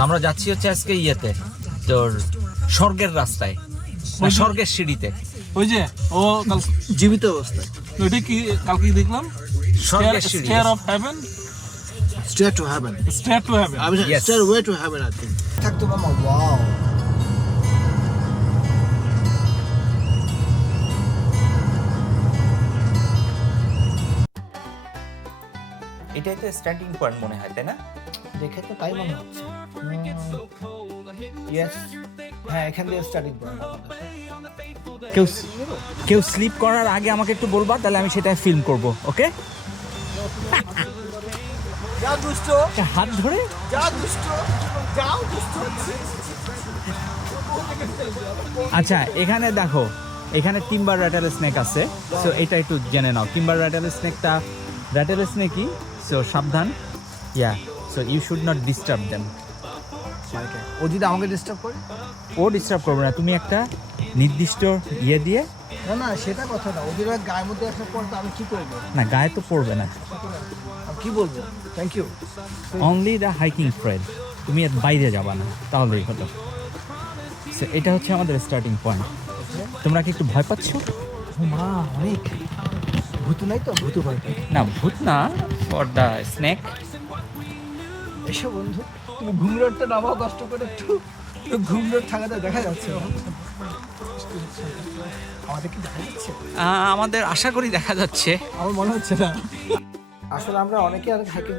আমরা যাচ্ছি হচ্ছে আজকে ইয়েতে তোর স্বর্গের রাস্তায়, স্বর্গের সিঁড়িতে। ওই যে ও জীবিত অবস্থায় ওইটা কি কালকে দেখলাম, স্বর্গের সিঁড়ি, stair of heaven, stair to heaven, stair to heaven. আমি Yes. Stairway to heaven I think থাকতো মামা। ওয়াও, এটাই তো স্টার্টিং পয়েন্ট মনে হয়, তাই না? দেখে তো তাই মনে হচ্ছে। ইয়েস, হ্যাঁ এখান দিয়ে স্টার্টিং পয়েন্ট। কেউ স্লিপ করার আগে আমাকে একটু বলবা, তাহলে আমি সেটা ফিল্ম করব। ওকে, যা দুষ্ট, হাত ধরে যা দুষ্ট, যাও দুষ্ট। আচ্ছা, এখানে দেখো, এখানে টিম্বার র্যাটেল স্নেক আছে। সো এটা একটু জেনে নাও, টিম্বার র্যাটেল স্নেকটা র্যাটেল স্নেকই, সো সাবধান। Yeah, so you should not disturb them. ও যদি আমাকে ডিস্টার্ব করে? ও ডিস্টার্ব করবে না, তুমি একটা নির্দিষ্ট ইয়ে দিয়ে। না না, সেটা কথা না, ওদের গায়ের মধ্যে আসার পর তো আমি কি করবো? না, গায়ে তো পড়বে না, আমি কি বলবো? Thank you. Only the hiking trail, তুমি এর বাইরে যাবা না, তাহলেই হলো। সো এটা হচ্ছে আমাদের স্টার্টিং পয়েন্ট। তোমরা কি একটু ভয় পাচ্ছ? মা অনেক ভূতু নাই তো? ভূতু ভয় পাই না, ভূত না, ফর দ্য স্নেক। এসো বন্ধু, তুমি ঘুমরোডটা নামাও কষ্ট করে একটু। ঘুমরোড থাকাতে দেখা যাচ্ছে আমাদের কি দেখা যাচ্ছে? আমাদের আশা করি দেখা যাচ্ছে। আমার মনে হচ্ছে না। আসলে আমরা অনেকে আর হাইকিং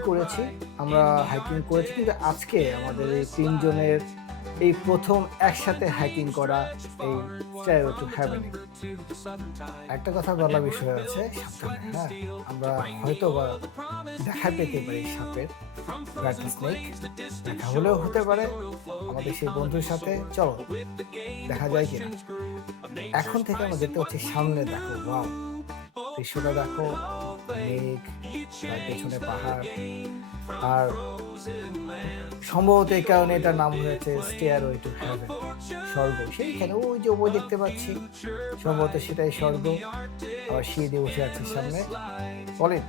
করেছি, কিন্তু আজকে আমাদের এই তিনজনের এই প্রথম একসাথে হাইকিং করা এই স্টারওয়ে টু হেভেন। একটা কথা বলার বিষয় আছে, সাবধানে, হ্যাঁ, আমরা হয়তো বা দেখা পেতে পারি সাপের, রাইট স্নেক, দেখা হলেও হতে পারে আমাদের সেই বন্ধুর সাথে। চলো দেখা যায় কিনা। এখন থেকে আমরা যেতে হচ্ছে সামনে। দেখো, ওয়াও, দৃশ্যটা দেখো, মেঘ, তার পেছনে পাহাড়, আর সম্ভবত এই কারণে এটার নাম হয়েছে স্টেয়ারওয়ে টু হেভেন, স্বর্গ। সেইখানে ওই যে ওই দেখতে পাচ্ছি, সম্ভবত সেটাই স্বর্গ। আবার সিঁড়ি দিয়ে উঠে যাচ্ছে সামনে। বলেন,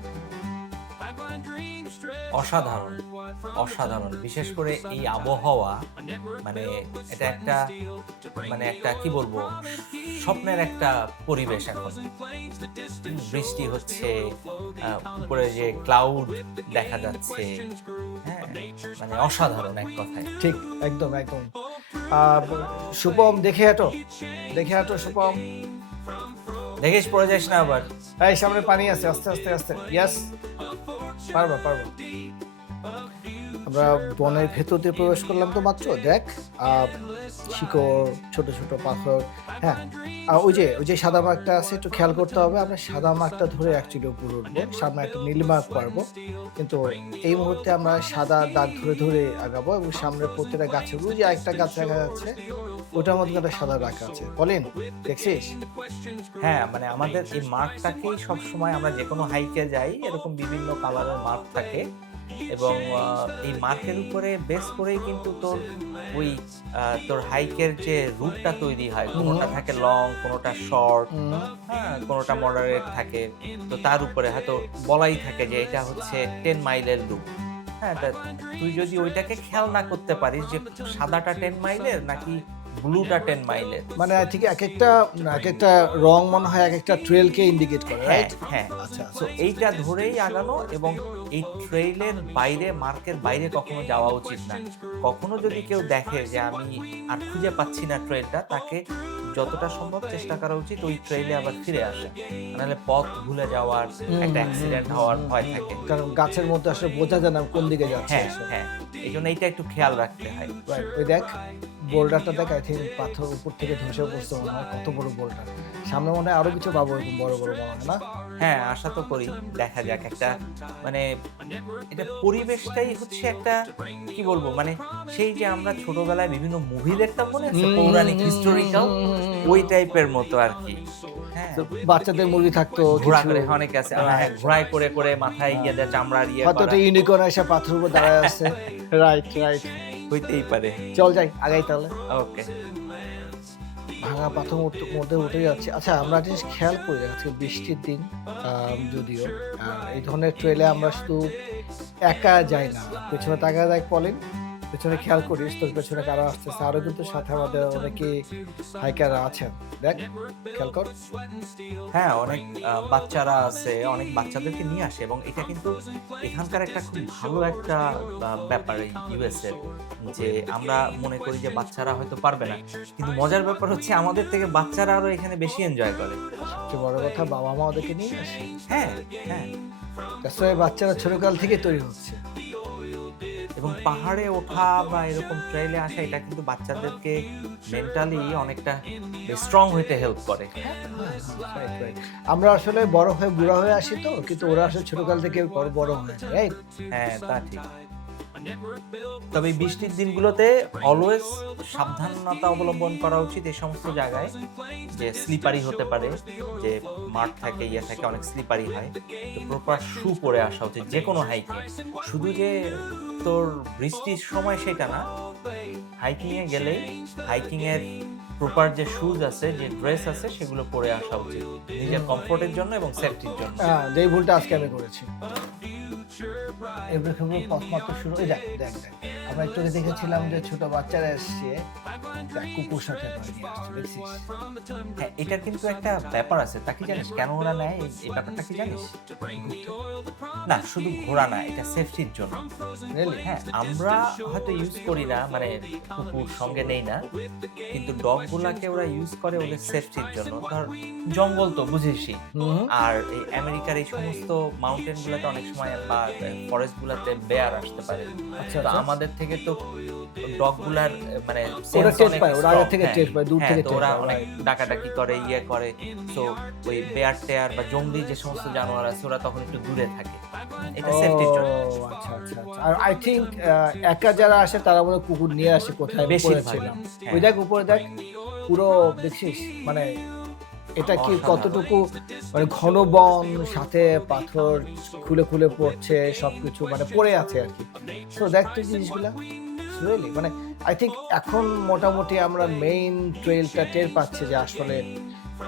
অসাধারণ, অসাধারণ, বিশেষ করে এই আবহাওয়া, মানে এটা একটা, মানে একটা কি বলবো, স্বপ্নের একটা পরিবেশ। এখন বৃষ্টি হচ্ছে, উপরে যে ক্লাউড দেখা যাচ্ছে, হ্যাঁ, মানে অসাধারণ এক কথায়। ঠিক, একদম একদম। শুভম, দেখে হাঁটো, দেখে হাঁটো শুভম। দেখিস পড়ে যাস না আবার। এই সামনে পানি আছে, আস্তে আস্তে আস্তে। ইয়েস, পারবো পারবো। আমরা বনের ভেতর দিয়ে প্রবেশ করলাম তো মাত্র। দেখ, শিকড়, ছোট ছোট পাথর, হ্যাঁ, ওই যে সাদা মার্কটা আছে, একটু খেয়াল করতে হবে। আমরা সাদা মার্কটা ধরে অ্যাকচুয়ালি উপরে উঠবো, সামনে একটা নীল মার্ক পারবো, কিন্তু এই মুহূর্তে আমরা সাদা দাগ ধরে ধরে আগাবো। এবং সামনে প্রত্যেকটা গাছের, ওই যে একটা গাছ দেখা যাচ্ছে, ওটার মধ্যে একটা সাদা দাগ আছে। বলেন, দেখছিস? হ্যাঁ, মানে আমাদের এই মার্কটাকেই সবসময়, আমরা যে কোনো হাইকে যাই এরকম বিভিন্ন কালারের মার্ক থাকে, এবং এই মার্কের উপরে বেস করেই কিন্তু তোর ওই তোর হাইকের যে রুটটা তৈরি হয়, কোনোটা থাকে লং, কোনোটা শর্ট, হ্যাঁ, কোনোটা মডারেট থাকে। তো তার উপরে হয়তো বলাই থাকে যে এটা হচ্ছে 10 মাইলের রুট। হ্যাঁ, তা তুই যদি ওইটাকে খেয়াল না করতে পারিস যে সাদাটা 10 মাইলের নাকি ব্লুটা 10 মাইলের, মানে ঠিক এক একটা রং মনে হয় এক একটা ট্রেলকে ইন্ডিকেট করে, হ্যাঁ রাইট? হ্যাঁ। আচ্ছা, তো এইটা ধরেই আগানো, এবং এই ট্রেইলের বাইরে, মার্কের বাইরে কখনো যাওয়া উচিত না। কখনো যদি কেউ দেখে যে আমি আর খুঁজে পাচ্ছি না ট্রেইলটা, তাকে যতটা সম্ভব চেষ্টা করা উচিত ওই ট্রেইলে আবার ফিরে আসা, নাহলে পথ ভুলে যাওয়ার, একটা অ্যাক্সিডেন্ট হওয়ার ভয় থাকে। কারণ গাছের মধ্যে আসলে বোঝা যায় না কোন দিকে যাচ্ছে। হ্যাঁ হ্যাঁ, এই জন্য এইটা একটু খেয়াল রাখতে হয়। রাইট, ওই দেখ বোল্ডারটা, দেখ, আই থিঙ্ক পাথর উপর থেকে ধসে পড়ছে মনে হয়। কত বড় বোল্ডার! সামনে মনে হয় আরো কিছু পাবো এরকম বড় বড়, মনে হয় না? হ্যাঁ, আশা তো করি, দেখা যাক। একটা মানে এটা পরিবেশটাই হচ্ছে একটা, কি বলবো, মানে সেই যে আমরা ছোটবেলায় বিভিন্ন মুভি দেখতাম, মনে আছে, পৌরাণিক, হিস্টোরিক্যাল, ওই টাইপের মতো আর কি। হ্যাঁ, তো বাচ্চাদের মুভি থাকতো, ঘোড়া কিছু করে, অনেক আছে, হ্যাঁ, ঘোড়ায় করে করে মাথায় গিয়ে দেয় চামড়ার ইয়ে হয়তো একটা ইউনিকর্ন এসে পাথরের উপর দাঁড়ায় আছে। রাইট রাইট, হইতেই পারে। চল যাই, আগাই তাহলে। ওকে, ভাঙা পাথর মধ্যে উঠে যাচ্ছে। আচ্ছা, আমরা একটা জিনিস খেয়াল করি, আজকে বৃষ্টির দিন, যদিও এই ধরনের ট্রেলে আমরা শুধু একা যাই না, পেছনে তাকায় দেখ পলেন, পেছনে খেয়াল করিস, তোর পেছনে কারা আসতেছে, আরো কিন্তু সাথে আমাদের অনেকে হাইকাররা আছেন, দেখ খেয়াল কর। হ্যাঁ, অনেক বাচ্চারা আছে, অনেক বাচ্চাদেরকে নিয়ে আসে এবং এটা কিন্তু এখানকার একটা খুব ভালো একটা ব্যাপার এই ইউএস এর, যে আমরা মনে করি যে বাচ্চারা হয়তো পারবে না, কিন্তু মজার ব্যাপার হচ্ছে আমাদের থেকে বাচ্চারা আরো এখানে বেশি এনজয় করে। সবচেয়ে বড় কথা, বাবা মা ওদেরকে নিয়ে আসে। হ্যাঁ, হ্যাঁ। তাছাড়া বাচ্চারা ছোটকাল থেকে তৈরি হচ্ছে। এবং পাহাড়ে ওঠা বা এরকম ট্রেইলে আসা এটা কিন্তু বাচ্চাদেরকে মেন্টালি অনেকটা স্ট্রং হইতে হেল্প করে। Right, right. আমরা আসলে বড় হয়ে বুড়া হয়ে আসি তো, কিন্তু ওরা আসলে ছোটকাল থেকে বড় হয়ে যায়, রাইট? হ্যাঁ, তা ঠিক। তবে এই বৃষ্টির দিনগুলোতে অলওয়েজ সাবধানতা অবলম্বন করা উচিত এই সমস্ত জায়গায়, যে স্লিপারি হতে পারে, যে মাঠ থাকে ইয়ে থাকে, অনেক স্লিপারি হয়। তো প্রপার শু পরে আসা উচিত যে কোনো হাইকে। শুধু যে তোর বৃষ্টির সময় সেটা না, হাইকিং এ গেলেই হাইকিং এর প্রপার যে শুজ আছে, যে ড্রেস আছে, সেগুলো পরে আসা উচিত নিজের কমফোর্টের জন্য এবং সেফটির জন্য। হ্যাঁ, যেই ভুলটা আজকে আমি করেছি। এবার পথ মাত্র শুরু হয়ে যায়, দেখ দেখ আমরা একটু আগে দেখেছিলাম যে ছোট বাচ্চারা এসছে, দেখ কুকুর সাথে করে নিয়ে আসছে, দেখছিস? হ্যাঁ, এটার কিন্তু একটা ব্যাপার আছে, তা কি জানিস কেন ওরা নেয়? এই ব্যাপারটা কি জানিস? না, শুধু ঘোরা না, এটা সেফটির জন্য। Really? হ্যাঁ, আমরা হয়তো ইউজ করি না, মানে কুকুর সঙ্গে নেই না, কিন্তু ডগ গুলাকে ওরা ইউজ করে ওদের সেফটির জন্য। ধর জঙ্গল তো বুঝিসই, আর এই আমেরিকার এই সমস্ত মাউন্টেন গুলাতে অনেক সময় বা ফরেস্ট গুলাতে বেয়ার আসতে পারে। আচ্ছা, তো আচ্ছা। আমাদের থেকে তো ডগ গুলার মানে ওরা sense টেস্ট অনেক পায়, ওরা strong, আগে থেকে হ্যাঁ। টেস্ট পায়, দূর হ্যাঁ, থেকে তো টেস্ট ওরা পায়, অনেক right? ডাকাডাকি করে, ইয়ে করে। তো ওই বেয়ার টেয়ার বা জঙ্গলি যে সমস্ত জানোয়ার আছে ওরা তখন একটু দূরে থাকে, এটা সেফটির জন্য। ও, আচ্ছা আচ্ছা আচ্ছা। আর আই থিংক একা যারা আসে তারা মনে হয় কুকুর নিয়ে আসে, কোথায় বেশিরভাগই, পড়েছিলাম। হ্যাঁ। ওই দেখ উপরে দেখ, পুরো দেখছিস মানে এটা কি অসাধারণ। কতটুকু মানে ঘন বন, সাথে পাথর খুলে খুলে পড়ছে, সবকিছু মানে পড়ে আছে আর কি। তো দেখ তুই জিনিসগুলা রিয়েলি মানে আই থিংক এখন মোটামুটি আমরা মেইন ট্রেলটা টের পাচ্ছি যে আসলে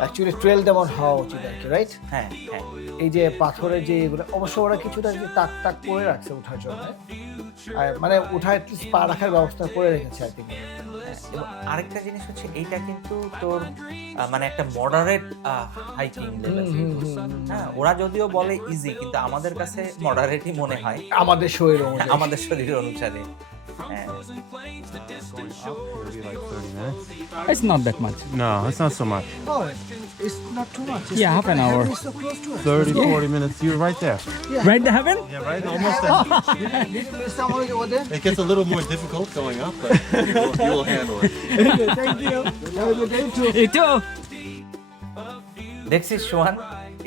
অ্যাকচুয়ালি ট্রেল যেমন হওয়া উচিত আর কি, রাইট? হ্যাঁ, হ্যাঁ। এই যে পাথরের যে এগুলো, অবশ্য ওরা কিছুটা যে তাক তাক করে রাখছে ওঠার জন্য, আর মানে উঠা অ্যাটলিস্ট পা রাখার ব্যবস্থা করে রেখেছে আর কি। এবং আরেকটা জিনিস হচ্ছে এইটা কিন্তু তোর মানে একটা মডারেট হাইকিং লেভেল। হ্যাঁ, ওরা যদিও বলে ইজি, কিন্তু আমাদের কাছে মডারেটই মনে হয় আমাদের শরীর অনুযায়ী। আমাদের শরীর অনুসারে। হ্যাঁ, Going up, maybe like 30 minutes. It's not that much. No, it's not so much. Oh, it's not too much. Yeah, half an hour. It's so close to us. 30, 40 minutes. You're right there. Right the heaven? Yeah, right? Almost there. Did you miss someone over there? It gets a little more difficult going up, but you'll handle it. Thank you. Have a good day too. You too. দেখছিস সোহান,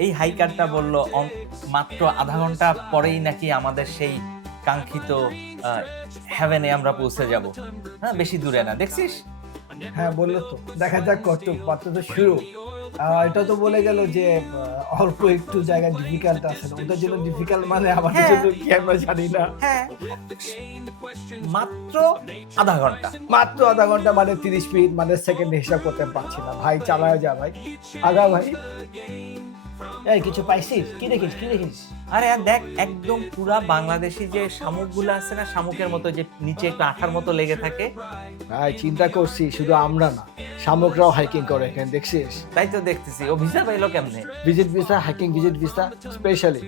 এই হাইকারটা বলল মাত্র আধা ঘন্টা পরেই নাকি আমাদের সেই কাঙ্ক্ষিত হেভেনে আমরা পৌঁছে যাব। হ্যাঁ, বেশি দূরে না, দেখছিস? হ্যাঁ, বললো তো, দেখা যাক কত মাত্র তো শুরু। এটা তো বলে গেল যে অল্প একটু জায়গা ডিফিকাল্ট আছে, ওদের জন্য ডিফিকাল্ট মানে আমাদের হ্যাঁ। জন্য কি আমরা জানি না। হ্যাঁ, মাত্র আধা ঘন্টা। মাত্র আধা ঘন্টা মানে 30 মিনিট মানে সেকেন্ড হিসাব করতে পারছি না ভাই, চালায় যা ভাই, আগা ভাই। এই কিছু পাইছিস? কি দেখিস কি দেখিস? আরে আর দেখ, একদম পুরা বাংলাদেশি যে শামুকগুলো আছে না, শামুকের মতো যে নিচে একটু আঠার মতো লেগে থাকে। ভাই চিন্তা করছি শুধু আমরা না, শামুকরাও হাইকিং করে এখানে, দেখছিস? তাই তো দেখতেছি, ও ভিসা পাইলো কেমনে? Visit visa, hiking visit visa specially.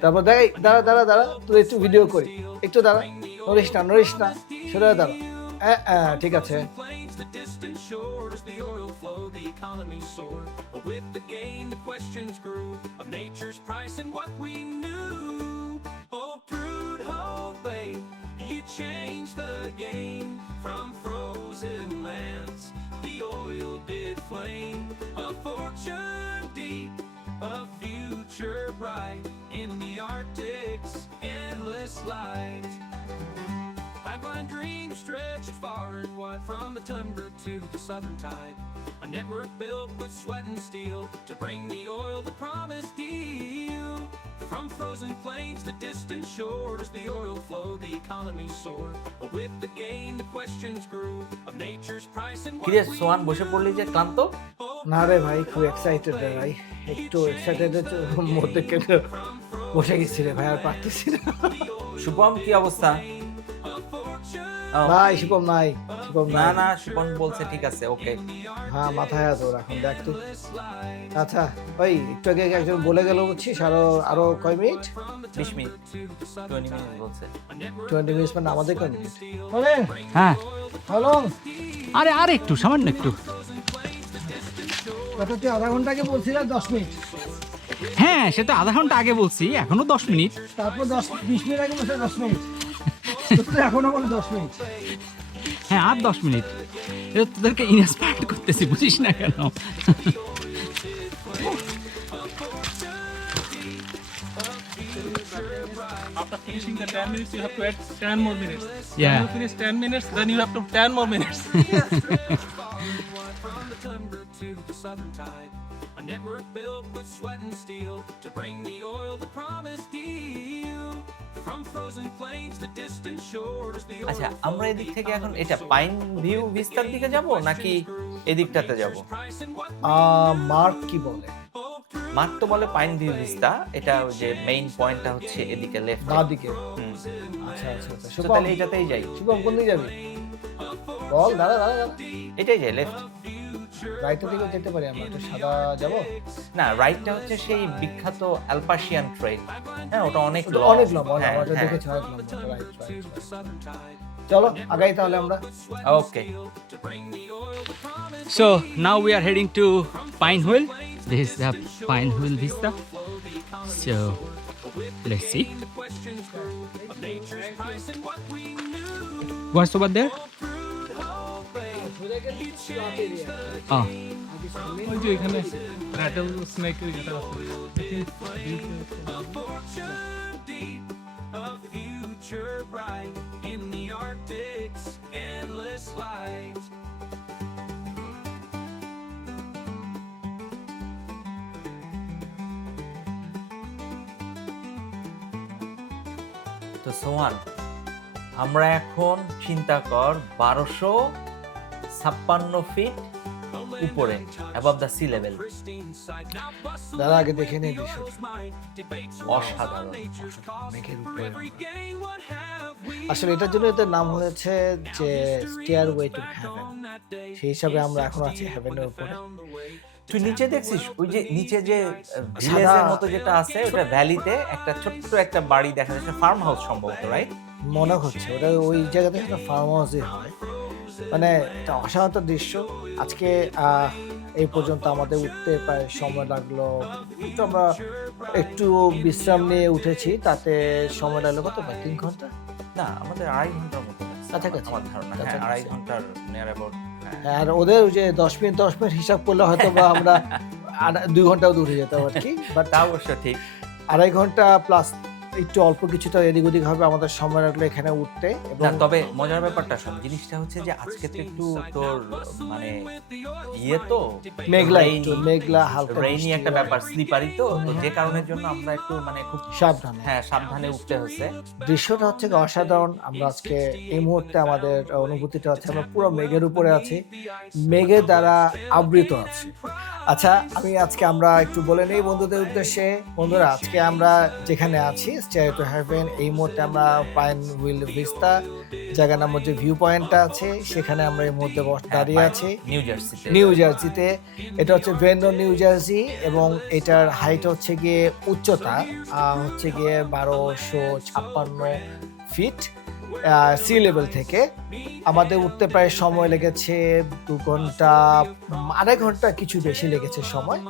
তারপর দেখ, দাঁড়া দাঁড়া দাঁড়া, তুই একটু ভিডিও করি, একটু দাঁড়া, নড়িস না সরে দাঁড়া। ঠিক আছে। You changed the game from frozen lands. The oil did flame, a fortune deep, a future bright in the Arctic's endless light. Pipeline dreams stretched far and wide from the tundra to the southern tide. A network built with sweat and steel to bring the oil the promised deal. From frozen plains to distant shores, the oil flowed, the economy soared. But with the gain, the questions grew of nature's price and কি রে সোহান, বসে পড়লি যে, ক্লান্ত? না রে ভাই, খুব এক্সাইটেড রে ভাই, একটু এক্সাইটেডের মধ্যে কেন বসে গেছি রে ভাই, আর পারতেছি না। শুভম, কি অবস্থা? a fortune নাই শিপম নাই, শিপম না নাই। না, শিপন বলছে ঠিক আছে, ওকে। হ্যাঁ মাথায় আছে ওর এখন, দেখ তুই। আচ্ছা ওই একটু আগে একজন বলে গেল বুঝছিস, আরো কয় মিনিট? 20 মিনিট, 20 মিনিট বলছে। 20 মিনিট মানে আমাদের কয় মিনিট? বলেন হ্যাঁ হ্যালো, আরে একটু সামান্য একটু। কত তুই আধা ঘন্টা আগে বলছিলাম 10 মিনিট, হ্যাঁ সে তো আধা ঘন্টা আগে বলছি, এখনো 10 মিনিট। তারপর 20 মিনিট আগে বলছে 10 মিনিট, তুই এখনো বলে 10 মিনিট। হ্যাঁ আর 10 মিনিট। এটা তোদেরকে ইন্সপায়ার করতেছি, বুঝিস না কেন? After finishing the 10 minutes, you have to add 10 more minutes. Yeah. When you finish 10 minutes, then you have to 10 more minutes. From the tundra to the southern tide, a network built with sweat and steel to bring the oil the promised deal. From frozen plains to distant shores, the oil আচ্ছা, আমরা এদিক থেকে এখন এটা pine view ভিস্তার দিকে যাব নাকি এদিকটাতে যাব? price and what মার্ক কি বলে? মার্ক তো বলে পাইন ভিউ ভিস্তা, এটা ওই যে মেইন পয়েন্টটা হচ্ছে এদিকে লেফট। বাঁ দিকে। আচ্ছা আচ্ছা আচ্ছা, শুভম তাহলে এটাতেই যাই। শুভম কোন দিকে যাবি? বল, দাঁড়া দাঁড়া দাঁড়া। এটাই যাই, লেফট। রাইটের দিকে যেতে পারি আমরা, একটু সাদা যাবো। না, রাইটটা হচ্ছে সেই বিখ্যাত অ্যালপাশিয়ান ট্রেল। হ্যাঁ, ওটা অনেক ওটা long। অনেক লম্বা, হ্যাঁ, আমরা হ্যাঁ। দেখেছি অনেক লম্বা। Right right. চলো আগাই তাহলে আমরা। ওকে। So now we are heading to Pine Hill. This is the Pine Hill Vista. So let's see. What's over there? Oh, ওই যে এখানে rattle snake এর যেটা আছে। a future bright in the Arctic's endless light. তো সোহান, আমরা এখন চিন্তা কর 1256 ফিট উপরে, অ্যাবভ দ্য সি লেভেল। দাঁড়া আগে দেখে নেই দৃশ্য। অসাধারণ। মেঘের উপরে। আসলে এটার জন্য এটার নাম হয়েছে যে স্টেয়ারওয়ে টু হেভেন, সেই হিসাবে আমরা এখন আছি হেভেনের উপরে। তুই নিচে দেখছিস ওই যে নিচে যে ভিলেজের মতো যেটা আছে, ওটা ভ্যালিতে একটা ছোট্ট একটা বাড়ি দেখা যাচ্ছে, ফার্ম হাউস সম্ভবত, রাইট? মনে হচ্ছে ওটা ওই জায়গাতে একটা ফার্ম হাউসই হয়। মানে একটা অসাধারণ দৃশ্য। আজকে এই পর্যন্ত আমাদের উঠতে প্রায় সময় লাগলো, একটু আমরা একটু বিশ্রাম নিয়ে উঠেছি, তাতে সময় লাগলো কত, প্রায় 3 ঘন্টা। না, আমাদের 2.5 ঘন্টার মতো কাছাকাছি। আমার ধারণা। হ্যাঁ, কাছাকাছি। 2.5 ঘন্টার নিয়ার অ্যাবাউট। আর ওদের ওই যে 10 মিনিট হিসাব করলে হয়তো বা আমরা 2 ঘন্টাও দূরে যেতাম আর কি। বাট তা অবশ্য ঠিক। 2.5 ঘন্টা প্লাস একটু অল্প কিছুটা এদিক ওদিক হবে আমাদের সময় লাগলো এখানে উঠতে। না, এবং তবে মজার ব্যাপারটা শোন, জিনিসটা হচ্ছে যে আজকে তো একটু তোর মানে ইয়ে তো মেঘলা, একটু মেঘলা হালকা রেইনি বৃষ্টি একটা হয়। ব্যাপার, স্লিপারি তো, তো যে কারণের জন্য আমরা একটু মানে খুব সাবধানে। হ্যাঁ সাবধানে উঠতে হচ্ছে। দৃশ্যটা হচ্ছে কি অসাধারণ। আমরা আজকে এই মুহূর্তে আমাদের অনুভূতিটা হচ্ছে আমরা পুরো মেঘের উপরে আছি, মেঘের দ্বারা আবৃত আছি। আচ্ছা, আজকে আমরা একটু বলে নেই বন্ধুদের উদ্দেশ্যে। বন্ধুরা, আজকে আমরা যেখানে আছি স্টেয়ার টু হেভেন, এই মুহূর্তে আমরা পাইন হুইল ভিস্তা জায়গা নামক যে ভিউ পয়েন্টটা আছে সেখানে আমরা এই মুহূর্তে দাঁড়িয়ে আছি নিউ জার্সিতে। নিউ জার্সিতে। এটা হচ্ছে ভেন্ডর নিউ জার্সি এবং এটার হাইট হচ্ছে গিয়ে উচ্চতা হচ্ছে গিয়ে 1256 ফিট সি লেভেল থেকে। আমাদের উঠতে প্রায় সময় লেগেছে 2 ঘন্টা, 2.5 ঘন্টা কিছু বেশি লেগেছে সময়।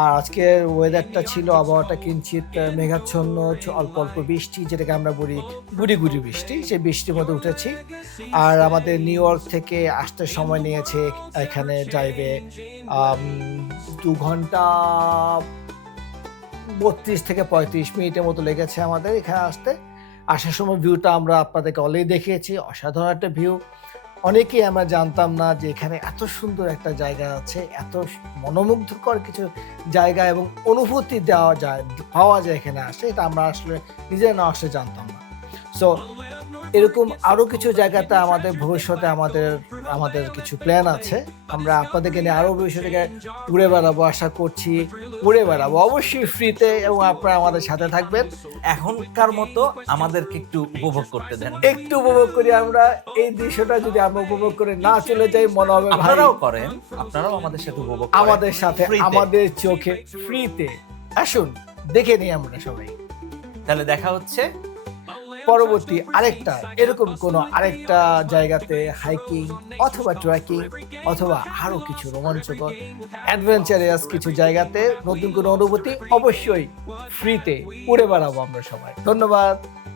আর আজকের ওয়েদারটা ছিল, আবহাওয়াটা কিঞ্চিত মেঘাচ্ছন্ন, অল্প অল্প বৃষ্টি, যেটাকে আমরা বলি গুড়ি গুড়ি বৃষ্টি, সেই বৃষ্টির মধ্যে উঠেছি। আর আমাদের নিউ ইয়র্ক থেকে আসতে সময় নিয়েছে এখানে ড্রাইভে 2 ঘন্টা 32 থেকে 35 মিনিটের মতো লেগেছে আমাদের এখানে আসতে। আসার সময় ভিউটা আমরা আপনাদেরকে অলরেডি দেখিয়েছি, অসাধারণ একটা ভিউ। অনেকেই আমরা জানতাম না যে এখানে এত সুন্দর একটা জায়গা আছে, এত মনোমুগ্ধকর কিছু জায়গা এবং অনুভূতি পাওয়া যায় এখানে আসে, এটা আমরা আসলে নিজেরা না আসলে জানতাম না। সো এরকম আরো কিছু জায়গাতে আমাদের ভবিষ্যতে আমাদের কিছু প্ল্যান আছে। আমরা আপনাদেরকে নিয়ে আরো ভবিষ্যতে ঘুরে বেড়াবো, আশা করছি ঘুরে বেড়াবো অবশ্যই ফ্রিতে, এবং আপনারা আমাদের সাথে থাকবেন। এখনকার মতো আমাদেরকে একটু উপভোগ করতে দেন। একটু উপভোগ করি আমরা এই দৃশ্যটা, যদি আমরা উপভোগ করে না চলে যাই মনে হবে ভাই আপনারাও করেন, আপনারাও আমাদের সাথে উপভোগ করেন। আমাদের সাথে free তে। আমাদের চোখে ফ্রিতে আসুন, দেখে নিই আমরা সবাই। তাহলে দেখা হচ্ছে পরবর্তী এরকম কোনো আরেকটা জায়গাতে হাইকিং অথবা ট্রেকিং অথবা আরো কিছু রোমাঞ্চকর অ্যাডভেঞ্চারাস কিছু জায়গাতে নতুন কোনো অনুভূতি অবশ্যই ফ্রিতে উড়ে বেড়াবো আমরা সবাই। ধন্যবাদ।